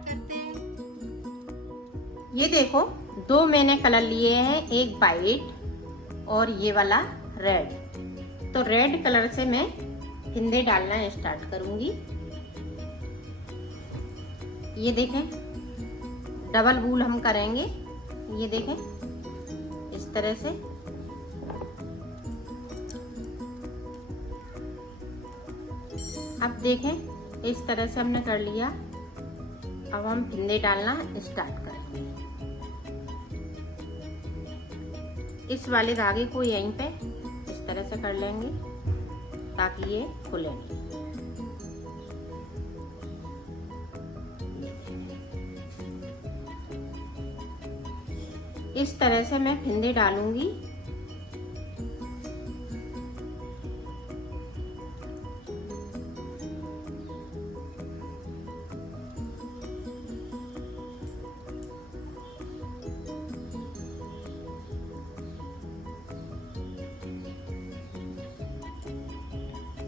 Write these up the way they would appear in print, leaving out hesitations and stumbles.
करते हैं। ये देखो, दो मैंने कलर लिए हैं, एक वाइट और ये वाला रेड। तो रेड कलर से मैं फिंदे डालना स्टार्ट करूंगी। ये देखें, डबल वूल हम करेंगे। ये देखें इस तरह से। अब देखें इस तरह से हमने कर लिया। अब हम फिंदे डालना स्टार्ट करेंगे। इस वाले धागे को यहीं पे इस तरह से कर लेंगे ताकि ये खुले नहीं। इस तरह से मैं फिंदे डालूंगी।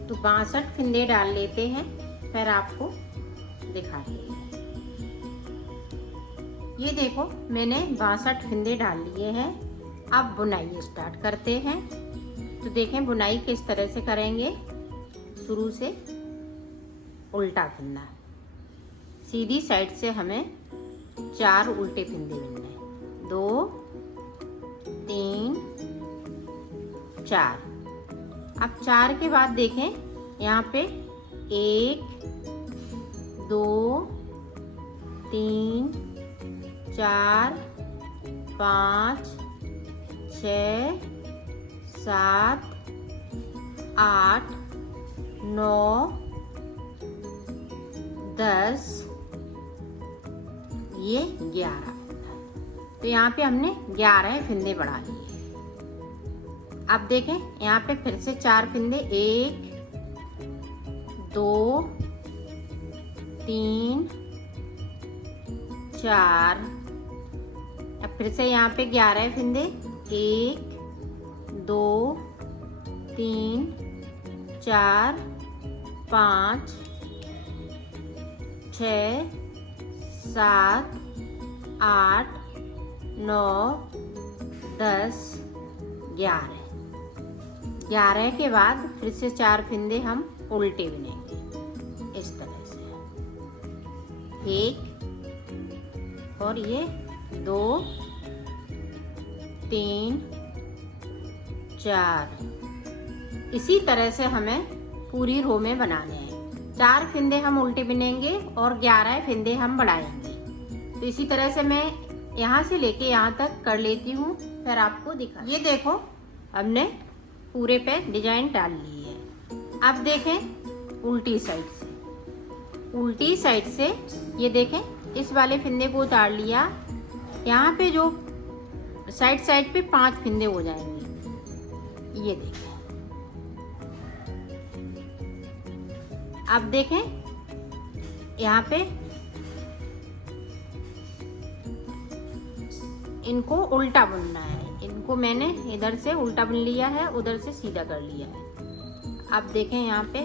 तो 62 फिंदे डाल लेते हैं, फिर आपको दिखाते हैं। ये देखो, मैंने 62 फिंदे डाल लिए हैं। अब बुनाई स्टार्ट करते हैं। तो देखें बुनाई किस तरह से करेंगे। शुरू से उल्टा फिंदा, सीधी साइड से हमें 4 उल्टे फिंदे बिनने, 2 3 4। अब 4 के बाद देखें यहाँ पे 1 2 3 4 5 6 7 8 9 10, ये 11। तो यहाँ पे हमने 11 फिंदे बढ़ा लिए। अब देखें यहाँ पे फिर से 4 फिंदे, 1 2 3 4। अब फिर से यहाँ पे 11 फिंदे, 1 2 3 4 5 6 7 8 9 10 11। 11 के बाद फिर से 4 फिंदे हम उल्टे बिनेंगे इस तरह से। 1 और ये 2 3 4। इसी तरह से हमें पूरी रो में बनाने हैं। 4 फिंदे हम उल्टे बिनेंगे और 11 फिंदे हम बढ़ाएंगे। तो इसी तरह से मैं यहाँ से लेके यहाँ तक कर लेती हूँ, फिर आपको दिखा। ये देखो, हमने पूरे पे डिजाइन डाल ली है। अब देखें उल्टी साइड से, उल्टी साइड से ये देखें इस वाले फिंदे को उतार लिया। यहाँ पे जो साइड पे 5 फिंदे हो जाएंगे। ये देखें। अब देखें यहाँ पे इनको उल्टा बुनना है। इनको मैंने इधर से उल्टा बुन लिया है, उधर से सीधा कर लिया है। अब देखें यहाँ पे,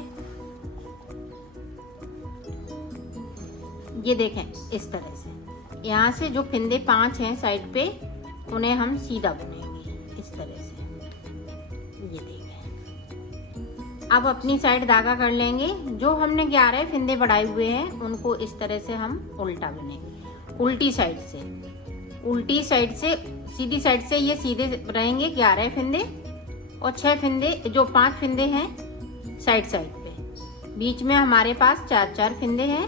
ये देखें इस तरह से। यहाँ से जो फिंदे 5 हैं साइड पे, उन्हें हम सीधा बुनेंगे इस तरह से। ये देखें। अब अपनी साइड धागा कर लेंगे। जो हमने 11 फिंदे बढ़ाए हुए हैं उनको इस तरह से हम उल्टा बुनेंगे। उल्टी साइड से, उल्टी साइड से, सीधी साइड से ये सीधे रहेंगे 11 फिंदे और 6 फिंदे, जो 5 फिंदे हैं साइड पे। बीच में हमारे पास 4 फिंदे हैं।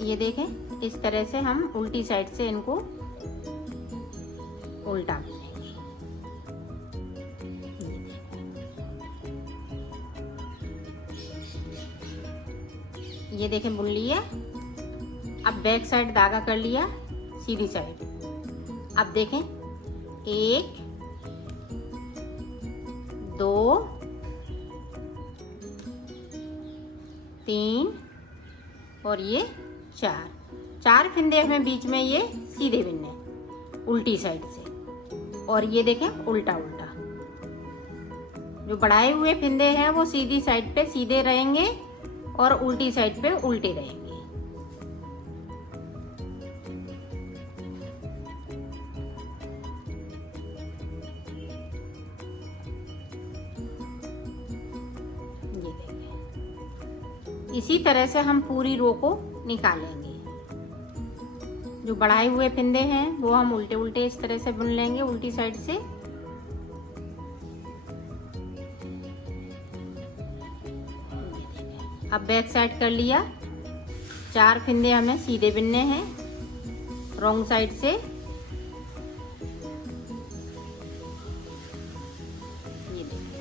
ये देखें इस तरह से हम उल्टी साइड से इनको उल्टा बुनेंगे। ये देखें बुन लिया। अब बैक साइड धागा कर लिया, सीधी साइड। अब देखें 1 2 3 और ये 4 फिंदे हमें बीच में ये सीधे बिनने उल्टी साइड से। और ये देखें उल्टा उल्टा, जो बढ़ाए हुए फिंदे हैं वो सीधी साइड पे सीधे रहेंगे और उल्टी साइड पे उल्टे रहेंगे। ये देखिए, इसी तरह से हम पूरी रो को निकालेंगे। जो बढ़ाए हुए फिंदे हैं वो हम उल्टे उल्टे इस तरह से बुन लेंगे, उल्टी साइड से। अब बैक साइड कर लिया। 4 फिंदे हमें सीधे बुनने हैं रॉन्ग साइड से। ये देखिए,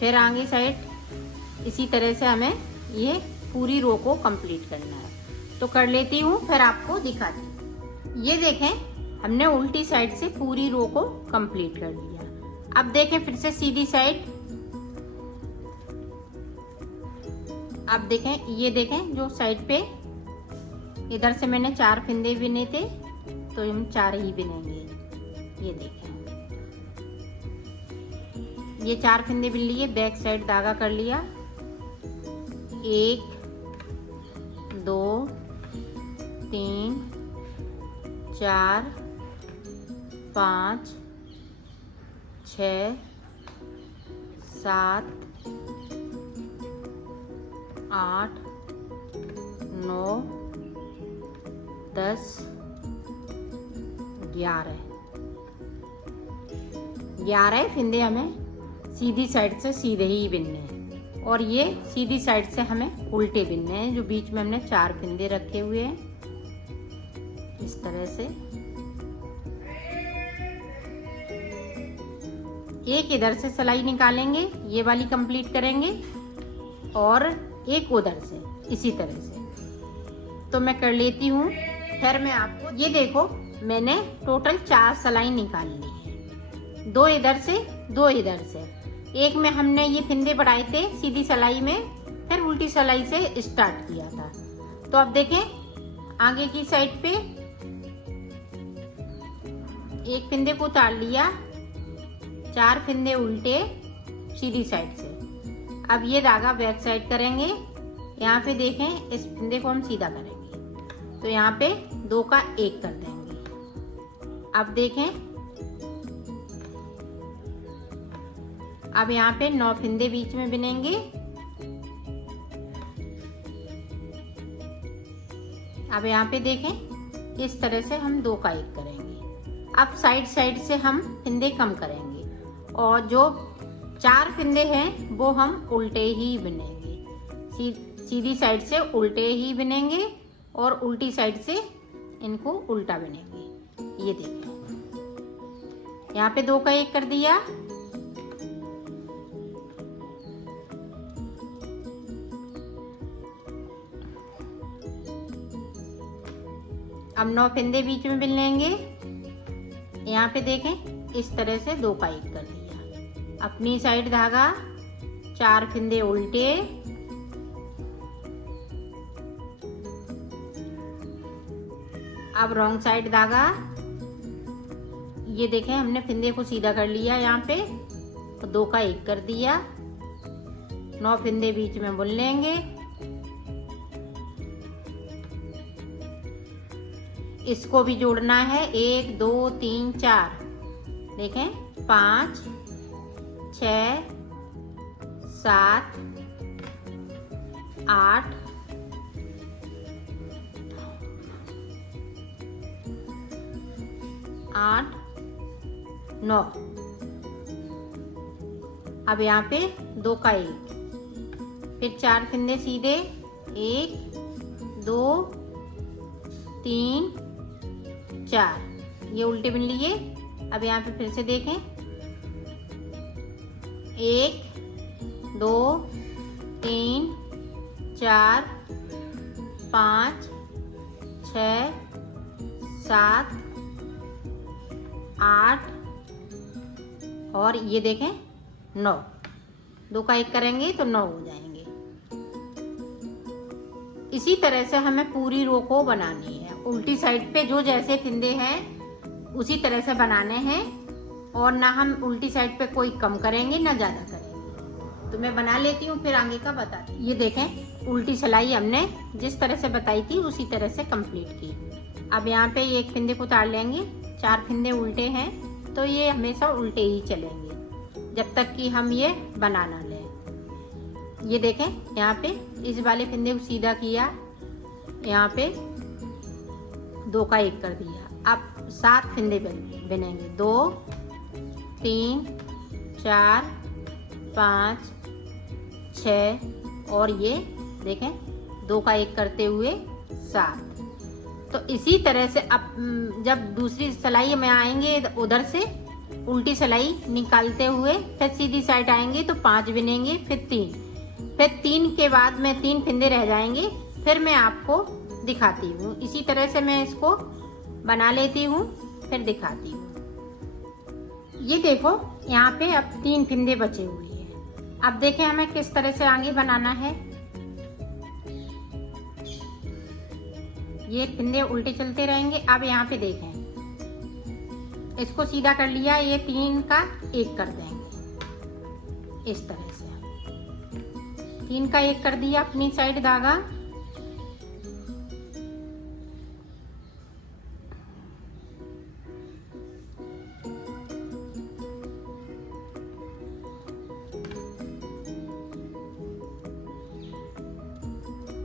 फिर आगे साइड इसी तरह से हमें ये पूरी रो को कंप्लीट करना है। तो कर लेती हूँ, फिर आपको दिखाती हूँ। ये देखें, हमने उल्टी साइड से पूरी रो को कंप्लीट कर लिया। अब देखें फिर से सीधी साइड। अब देखें, ये देखें जो साइड पे इधर से मैंने 4 फिंदे बिने थे, तो हम 4 ही बिनेंगे। ये देखें, ये 4 फिंदे बिन लिए, बैक साइड धागा कर लिया। 1 2 3 4 5 6 7 8 9 10 11 फिंदे हमें सीधी साइड से सीधे ही बिनने हैं, और ये सीधी साइड से हमें उल्टे बिनने हैं। जो बीच में हमने 4 फिंदे रखे हुए हैं, इस तरह से एक इधर से सिलाई निकालेंगे, ये वाली कंप्लीट करेंगे, और एक उधर से इसी तरह से। तो मैं कर लेती हूँ, फिर मैं आपको। ये देखो, मैंने टोटल 4 सिलाई निकाल ली है, 2 इधर से 2 इधर से। एक में हमने ये फिंदे बढ़ाए थे सीधी सिलाई में, फिर उल्टी सिलाई से स्टार्ट किया था। तो अब देखें, आगे की साइड पे एक फिंदे को उतार लिया, 4 फिंदे उल्टे सीधी साइड से। अब ये धागा बैक साइड करेंगे। यहाँ पे देखें, इस फिंदे को हम सीधा करेंगे, तो यहाँ पे 2 का 1 कर देंगे। अब देखें, अब यहाँ पे 9 फिंदे बीच में बिनेंगे। अब यहाँ पे देखें, इस तरह से हम 2 का 1 करेंगे। अब साइड साइड से हम फिंदे कम करेंगे, और जो 4 फिंदे हैं वो हम उल्टे ही बिनेंगे। सीधी साइड से उल्टे ही बिनेंगे, और उल्टी साइड से इनको उल्टा बिनेंगे। ये देखिए, यहाँ पे 2 का 1 कर दिया। अब 9 फिंदे बीच में बिन लेंगे। यहाँ पे देखें, इस तरह से 2 का 1 कर दिया। अपनी साइड धागा, 4 फिंदे उल्टे, अब रॉन्ग साइड धागा। ये देखें, हमने फिंदे को सीधा कर लिया यहाँ पे, तो 2 का 1 कर दिया। 9 फिंदे बीच में बुन लेंगे। इसको भी जोड़ना है, 1 2 3 4, देखें, 5 6 7 8 8 9। अब यहाँ पे 2 का 1, फिर 4 फिंदे सीधे, 1 2 3 4, ये उल्टे बिन लिए। अब यहाँ पे फिर से देखें, 1 2 3 4 5 6 7 8, और ये देखें 9। 2 का 1 करेंगे तो 9 हो जाएंगे। इसी तरह से हमें पूरी रो को बनानी है। उल्टी साइड पे जो जैसे फिंदे हैं उसी तरह से बनाने हैं, और ना हम उल्टी साइड पे कोई कम करेंगे ना ज्यादा करेंगे। तो मैं बना लेती हूँ, फिर आगे का बताती हूँ। ये देखें, उल्टी सिलाई हमने जिस तरह से बताई थी उसी तरह से कंप्लीट की। अब यहाँ पे एक फिंदे को उतार लेंगे, 4 फिंदे उल्टे हैं तो ये हमेशा उल्टे ही चलेंगे जब तक कि हम ये बना ना लें। ये देखें, यहाँ पे इस वाले फिंदे को सीधा किया, यहाँ पे 2 का 1 कर दिया। अब 7 फिंदे बनेंगे, 2 3 4 5 6 और ये देखें 2 का 1 करते हुए 7। तो इसी तरह से अब जब दूसरी सिलाई में आएंगे उधर से उल्टी सिलाई निकालते हुए फिर सीधी साइड आएंगे तो 5 बिनेंगे, फिर 3 के बाद में 3 फिंदे रह जाएंगे, फिर मैं आपको दिखाती हूँ। इसी तरह से मैं इसको बना लेती हूँ फिर दिखाती हूँ। ये देखो यहाँ पे अब 3 फिंदे बचे हुए हैं। अब देखें हमें किस तरह से आगे बनाना है। ये फिंदे उल्टे चलते रहेंगे। अब यहाँ पे देखें, इसको सीधा कर लिया, ये 3 का 1 कर देंगे इस तरह से। 3 का 1 कर दिया अपनी साइड धागा,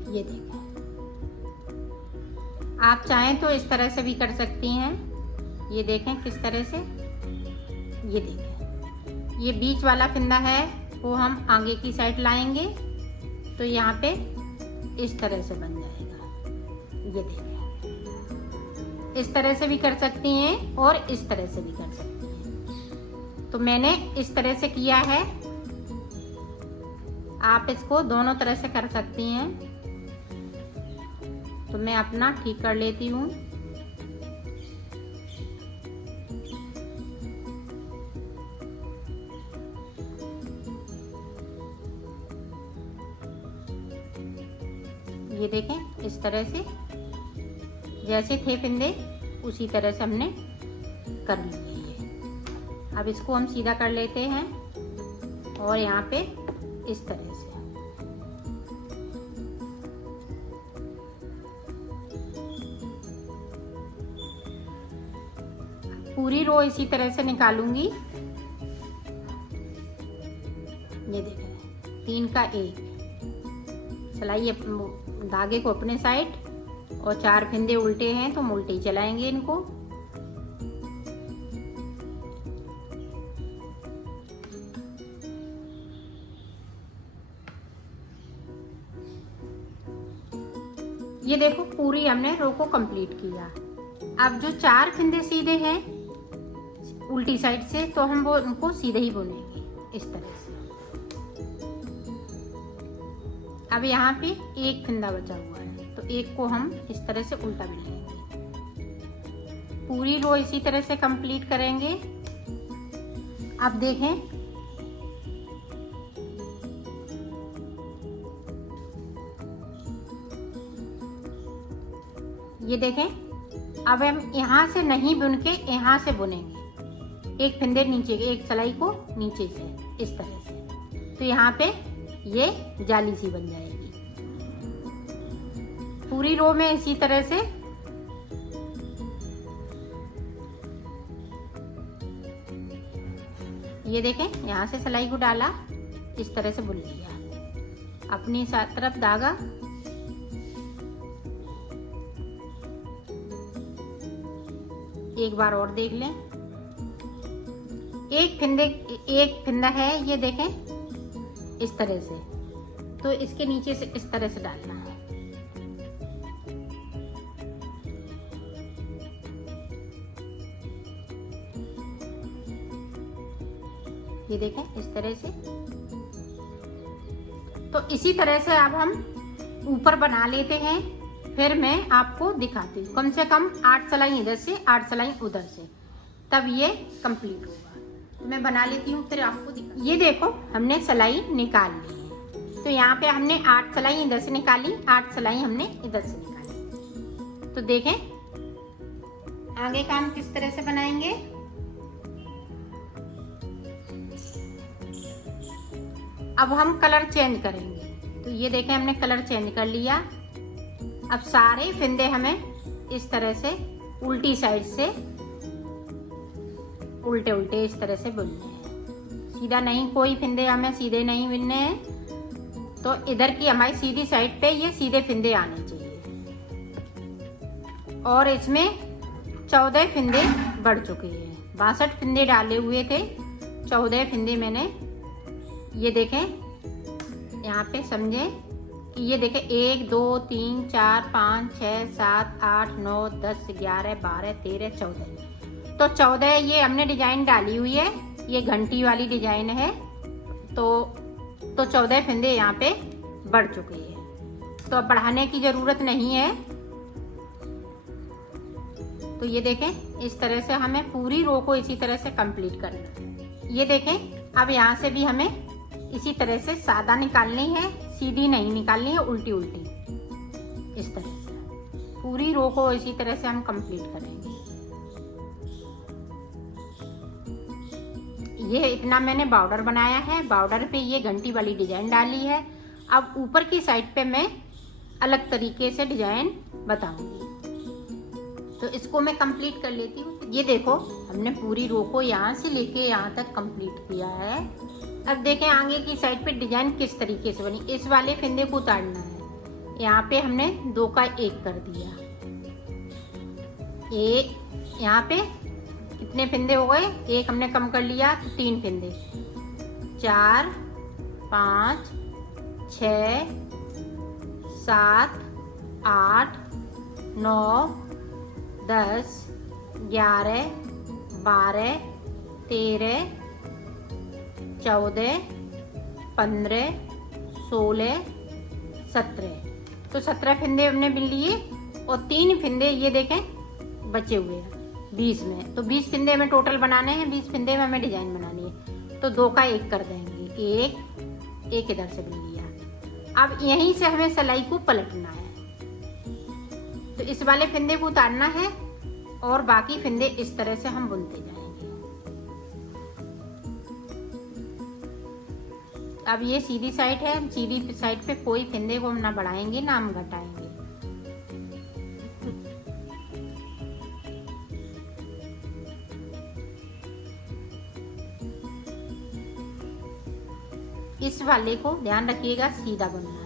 ये देखें। आप चाहें तो इस तरह से भी कर सकती हैं। ये देखें किस तरह से, ये देखें, ये बीच वाला फिंदा है वो हम आगे की साइड लाएंगे तो यहाँ पे इस तरह से बन जाएगा। ये देखें, इस तरह से भी कर सकती हैं और इस तरह से भी कर सकती हैं। तो मैंने इस तरह से किया है, आप इसको दोनों तरह से कर सकती हैं। तो मैं अपना ठीक कर लेती हूँ। ये देखें इस तरह से जैसे थे फिंदे उसी तरह से हमने कर लिए ये। अब इसको हम सीधा कर लेते हैं और यहाँ पे इस तरह से पूरी रो इसी तरह से निकालूंगी। ये देखें 3 का 1 सिलाई धागे को अपने साइड और 4 फिंदे उल्टे हैं तो हम उल्टे ही चलाएंगे इनको। ये देखो पूरी हमने रो को कंप्लीट किया। अब जो 4 फिंदे सीधे हैं उल्टी साइड से तो हम वो उनको सीधे ही बुनेंगे इस तरह से। अब यहाँ पे 1 फिंदा बचा हुआ है तो 1 को हम इस तरह से उल्टा बुनेंगे। पूरी रो इसी तरह से कंप्लीट करेंगे। अब देखें ये देखें, अब हम यहाँ से नहीं बुन के यहाँ से बुनेंगे। 1 फिंदे नीचे, 1 सिलाई को नीचे से इस तरह से, तो यहाँ पे ये जाली सी बन जाएगी। पूरी रो में इसी तरह से ये देखें, यहाँ से सिलाई को डाला, इस तरह से बुन लिया। अपनी तरफ धागा एक बार और देख लें। 1 फिंदा है ये देखें इस तरह से, तो इसके नीचे से इस तरह से डालना है। ये देखें इस तरह से। तो इसी तरह से अब हम ऊपर बना लेते हैं, फिर मैं आपको दिखाती हूँ। कम से कम 8 सिलाई इधर से 8 सिलाई उधर से, तब ये कंप्लीट होगा। मैं बना लेती हूँ फिर आपको दिखा। ये देखो हमने सिलाई निकाल ली है। तो यहाँ पे हमने 8 सिलाई इधर से निकाली, 8 सिलाई हमने इधर से निकाली। तो देखें आगे का हम किस तरह से बनाएंगे। अब हम कलर चेंज करेंगे। तो ये देखें हमने कलर चेंज कर लिया। अब सारे फिंदे हमें इस तरह से उल्टी साइड से उल्टे उल्टे इस तरह से बुनने हैं। सीधा नहीं, कोई फिंदे हमें सीधे नहीं बुनने हैं। तो इधर की हमारी सीधी साइड पे ये सीधे फिंदे आने चाहिए। और इसमें 14 फिंदे बढ़ चुके हैं। 62 फिंदे डाले हुए थे, 14 फिंदे मैंने, ये देखें यहाँ पे समझें कि ये देखें 1 2 3 4 5 6 7 8 9 10 11 12 13 14। तो 14 ये हमने डिजाइन डाली हुई है, ये घंटी वाली डिजाइन है। तो 14 फिंदे यहाँ पे बढ़ चुके हैं। तो अब बढ़ाने की जरूरत नहीं है। तो ये देखें इस तरह से हमें पूरी रो को इसी तरह से कंप्लीट करना है। ये देखें अब यहाँ से भी हमें इसी तरह से सादा निकालनी है, सीधी नहीं निकालनी है, उल्टी उल्टी इस तरह से पूरी रो को इसी तरह से हम कंप्लीट करेंगे। ये इतना मैंने बॉर्डर बनाया है, बॉर्डर पे ये घंटी वाली डिजाइन डाली है। अब ऊपर की साइड पे मैं अलग तरीके से डिजाइन बताऊंगी। तो इसको मैं कंप्लीट कर लेती हूँ। ये देखो हमने पूरी रो को यहाँ से लेके यहाँ तक कंप्लीट किया है। अब देखें आगे की साइड पे डिजाइन किस तरीके से बनी। इस वाले फिंदे को उतारना है। यहाँ पे हमने 2 का 1 कर दिया। एक यहाँ पे कितने फिंदे हो गए, 1 हमने कम कर लिया तो 3 फिंदे, 4 5 6 7 8 9 10 11 12 13 14 15 16 17। तो 17 फिंदे हमने बिन लिए और 3 फिंदे ये देखें बचे हुए हैं 20 में। तो 20 फिंदे हमें टोटल बनाने हैं, 20 फिंदे में हमें डिजाइन बनानी है। तो 2 का 1 कर देंगे, एक इधर से बिन लिया। अब यहीं से हमें सिलाई को पलटना है। तो इस वाले फिंदे को उतारना है और बाकी फिंदे इस तरह से हम बुनते जाएंगे। अब ये सीधी साइड है, सीधी साइड पे कोई फिंदे को हम ना बढ़ाएंगे ना हम घटाएंगे। इस वाले को ध्यान रखिएगा सीधा बुनना है।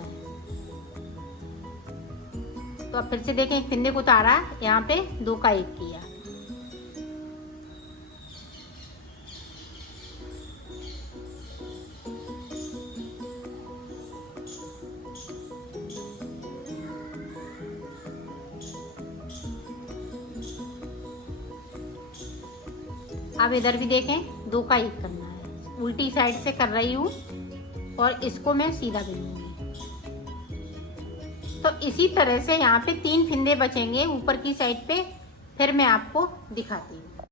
तो अब फिर से देखें, एक फिंदे को उतारा, यहाँ पे 2 का 1 किया। अब इधर भी देखें 2 का 1 करना है। उल्टी साइड से कर रही हूँ और इसको मैं सीधा बुनूंगी। तो इसी तरह से यहाँ पे 3 फिंदे बचेंगे ऊपर की साइड पे, फिर मैं आपको दिखाती हूँ।